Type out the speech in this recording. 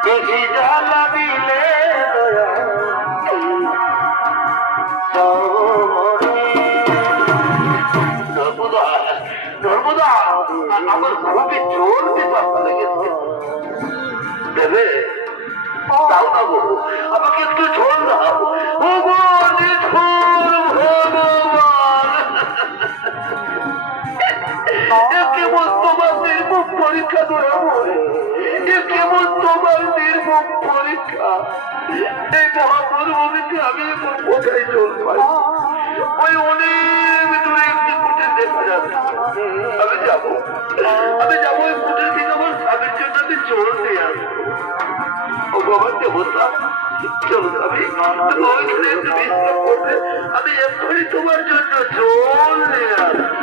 দেখি জ্বালা দিলে ধর্মদা আমার খুবই জোর পিপাসা লেগেছে দেবে তাও না গো আমাকে একটু ঝোল দাও ও গো কেমন তোমার নির্মুখ পরীক্ষা ধরে কেমন তোমার নির্মুখ পরীক্ষা এই মহামরুভূমিতে আমি কোথায় চলতে পারি ওই অনেক দূরে একটি কুটির দেখা যাচ্ছে আমি যাবো ওই কুটির থেকে আমার স্বামীর জন্য আমি জল দিয়ে আসবো ও বাবার দেবতা চলো আমি ওইখানে একটু বিশ্রাম করতে আমি এক্ষুনি তোমার জন্য জল নিয়ে আসবো